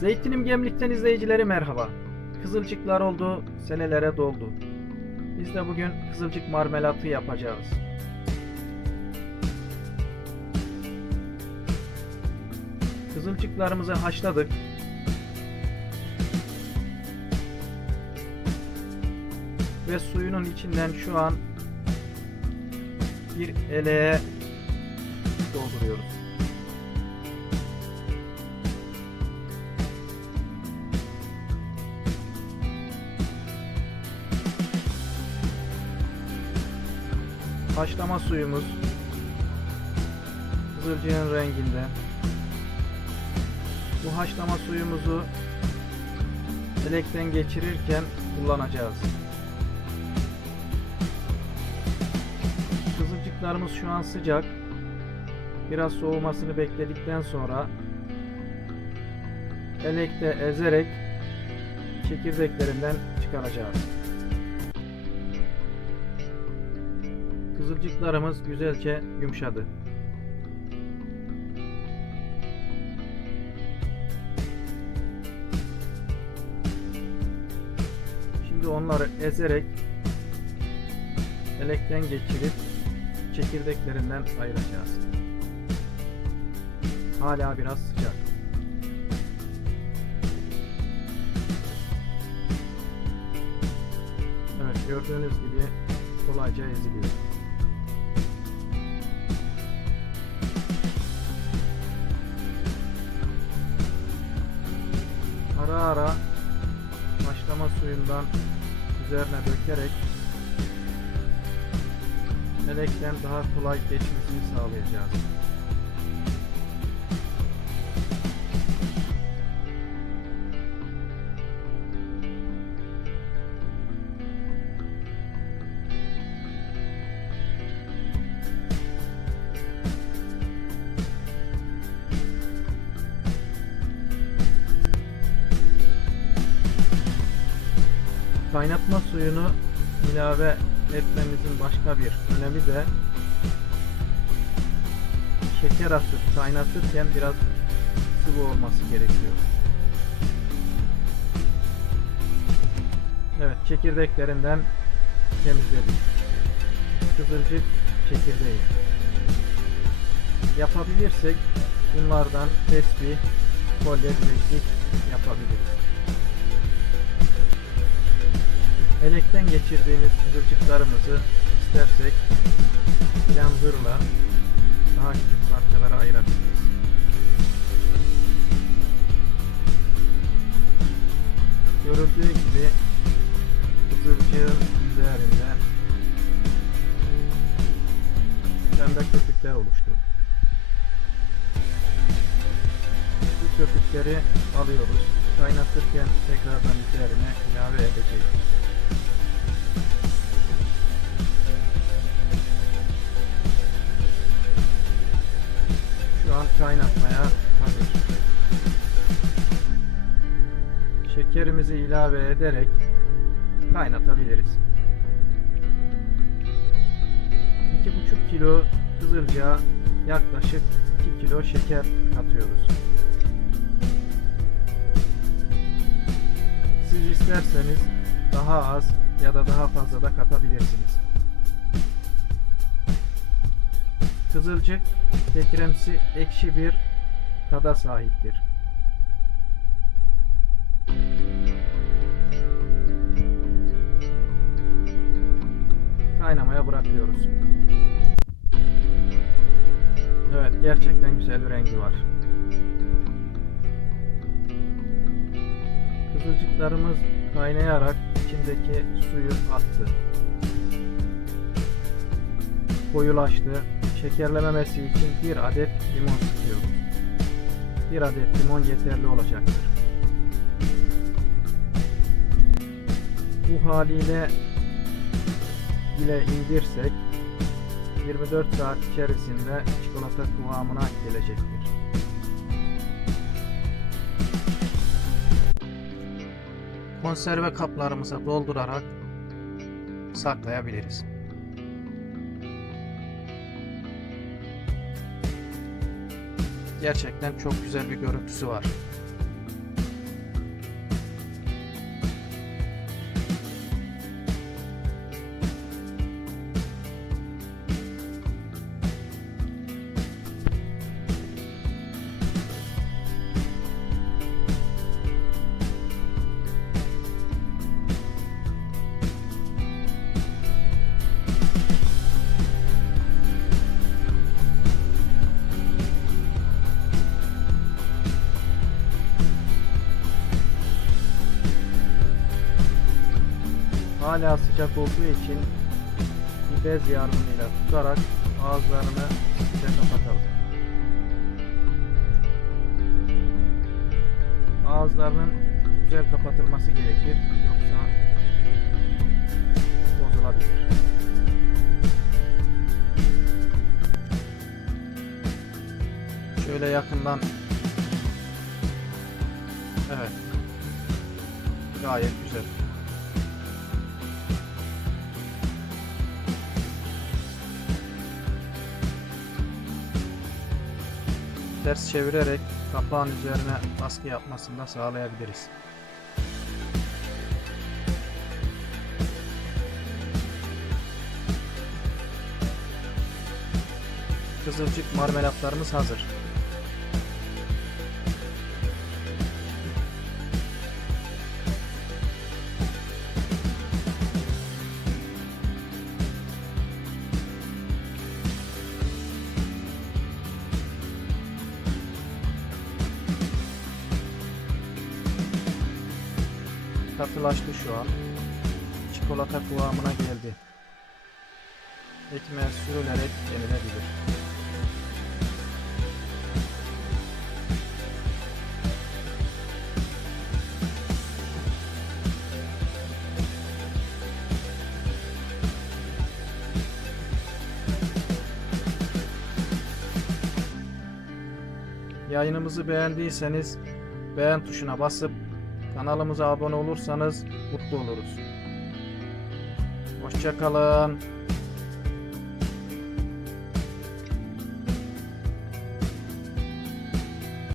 Zeytinim Gemlik'ten izleyicileri merhaba. Kızılcıklar oldu, senelere doldu. Biz de bugün kızılcık marmelatı yapacağız. Kızılcıklarımızı haşladık. Ve suyunun içinden şu an bir eleğe dolduruyoruz. Haşlama suyumuz kızılcığın renginde. Bu haşlama suyumuzu elekten geçirirken kullanacağız. Kızılcıklarımız şu an sıcak. Biraz soğumasını bekledikten sonra elekte ezerek çekirdeklerinden çıkaracağız. Kızılcıklarımız güzelce yumuşadı. Şimdi onları ezerek elekten geçirip çekirdeklerinden ayıracağız. Hala biraz sıcak. Evet gördüğünüz gibi kolayca eziliyor. Ara haşlama suyundan üzerine dökerek melekten daha kolay geçmesini sağlayacağız. Kaynatma suyunu ilave etmemizin başka bir önemi de şeker atıp kaynatırken biraz sıvı olması gerekiyor. Evet çekirdeklerinden temizledik. Kızılcık çekirdeği. Yapabilirsek bunlardan tesbih, kolye, bileklik yapabiliriz. Elekten geçirdiğimiz kızılcıklarımızı istersek blendırla daha küçük parçalara ayırabiliriz. Görüldüğü gibi kızılcığın üzerinde pembe köpükler oluştu. Bu köpükleri alıyoruz. Kaynatırken tekrardan üzerine ilave edeceğiz. Kaynatmaya hazır. Şekerimizi ilave ederek kaynatabiliriz. 2,5 kilo kızılcağa yaklaşık 2 kilo şeker katıyoruz. Siz isterseniz daha az ya da daha fazla da katabilirsiniz. Kızılcık kekremsi ekşi bir tada sahiptir. Kaynamaya bırakıyoruz. Evet gerçekten güzel bir rengi var. Kızılcıklarımız kaynayarak içindeki suyu attı. Koyulaştı. Şekerlememesi için bir adet limon sıkıyoruz. Bir adet limon yeterli olacaktır. Bu haliyle ile indirsek 24 saat içerisinde çikolata kıvamına gelecektir. Konserve kaplarımıza doldurarak saklayabiliriz. Gerçekten çok güzel bir görüntüsü var. Hala sıcak olduğu için bir bez yardımıyla tutarak ağızlarını iyice kapatalım. Ağızlarının güzel kapatılması gerekir yoksa bozulabilir. Şöyle yakından Evet. Gayet güzel. Ters çevirerek kapağın üzerine baskı yapmasını da sağlayabiliriz. Kızılcık marmelatlarımız hazır. Katılaştı şu an. Çikolata kıvamına geldi. Ekmeğe sürülerek yenilebilir. Yayınımızı beğendiyseniz beğen tuşuna basıp Kanalımıza abone olursanız mutlu oluruz. Hoşçakalın.